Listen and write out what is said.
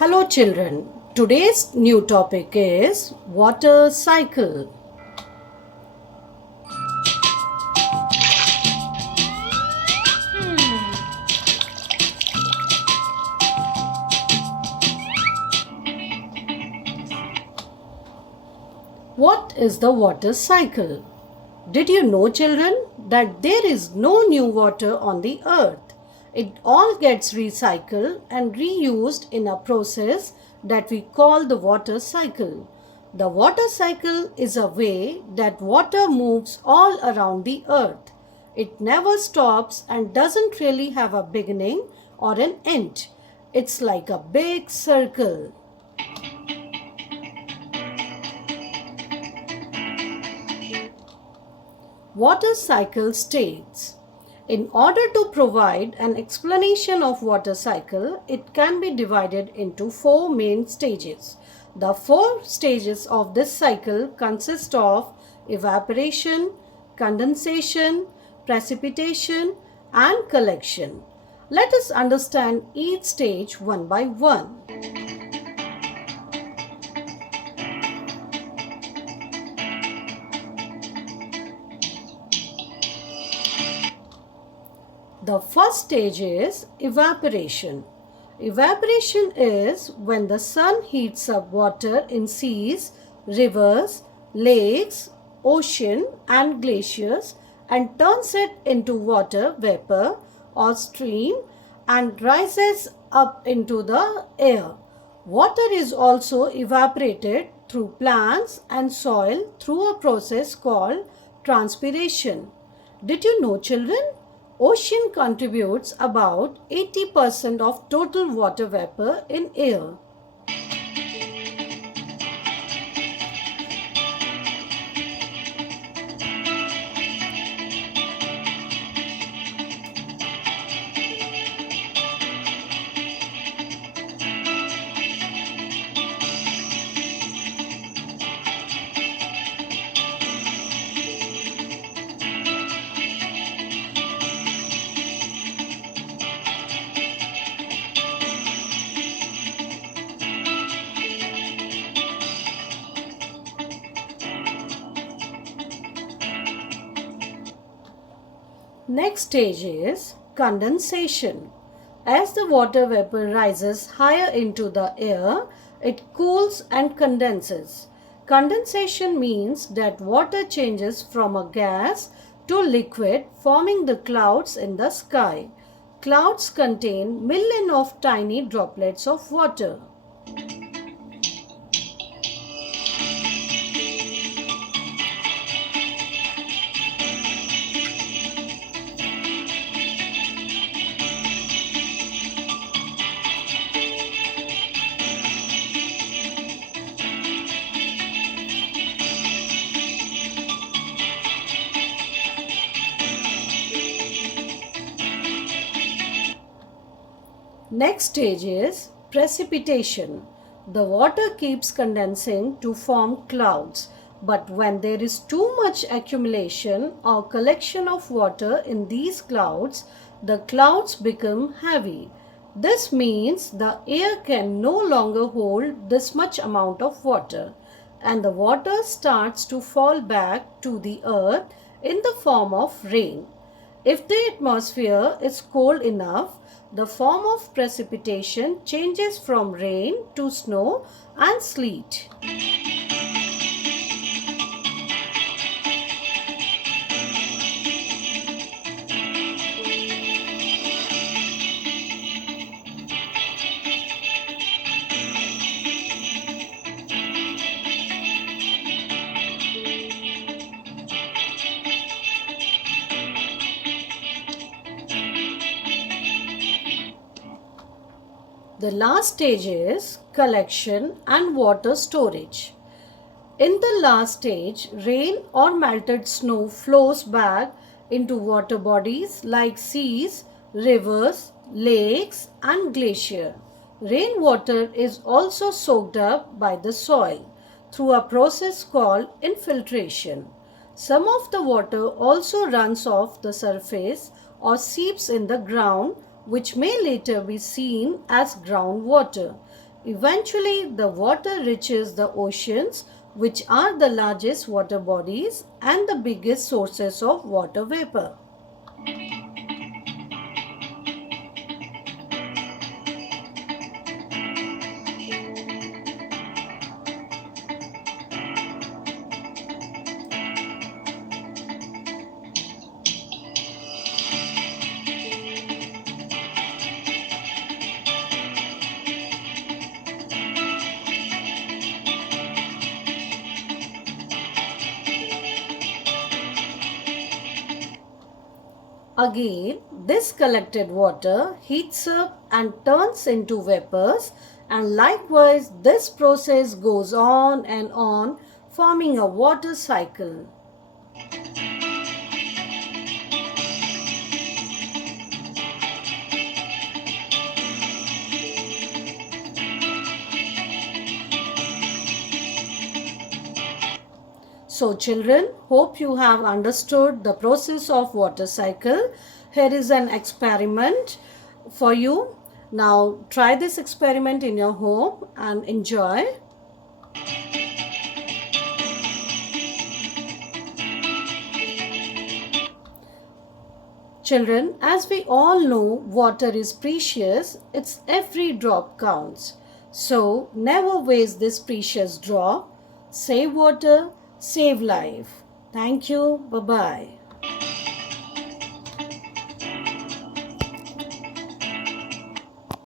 Hello children, today's new topic is water cycle. What is the water cycle? Did you know children that there is no new water on the earth? It all gets recycled and reused in a process that we call the water cycle. The water cycle is a way that water moves all around the earth. It never stops and doesn't really have a beginning or an end. It's like a big circle. Water cycle states. In order to provide an explanation of water cycle, it can be divided into four main stages. The four stages of this cycle consist of evaporation, condensation, precipitation, and collection. Let us understand each stage one by one. The first stage is evaporation. Evaporation is when the sun heats up water in seas, rivers, lakes, ocean and glaciers and turns it into water vapor or steam and rises up into the air. Water is also evaporated through plants and soil through a process called transpiration. Did you know children? Ocean contributes about 80% of total water vapor in air. Next stage is condensation. As the water vapor rises higher into the air, it cools and condenses. Condensation means that water changes from a gas to liquid, forming the clouds in the sky. Clouds contain millions of tiny droplets of water. Next stage is precipitation. The water keeps condensing to form clouds, but when there is too much accumulation or collection of water in these clouds, the clouds become heavy. This means the air can no longer hold this much amount of water, and the water starts to fall back to the earth in the form of rain. If the atmosphere is cold enough, the form of precipitation changes from rain to snow and sleet. The last stage is collection and water storage. In the last stage, rain or melted snow flows back into water bodies like seas, rivers, lakes and glaciers. Rainwater is also soaked up by the soil through a process called infiltration. Some of the water also runs off the surface or seeps in the ground, which may later be seen as groundwater. Eventually, the water reaches the oceans, which are the largest water bodies and the biggest sources of water vapor. Again, this collected water heats up and turns into vapors, and likewise, this process goes on and on, forming a water cycle. So children, hope you have understood the process of water cycle. Here is an experiment for you. Now try this experiment in your home and enjoy. Children, as we all know, water is precious. Its every drop counts. So never waste this precious drop. Save water, save life. Thank you. Bye-bye.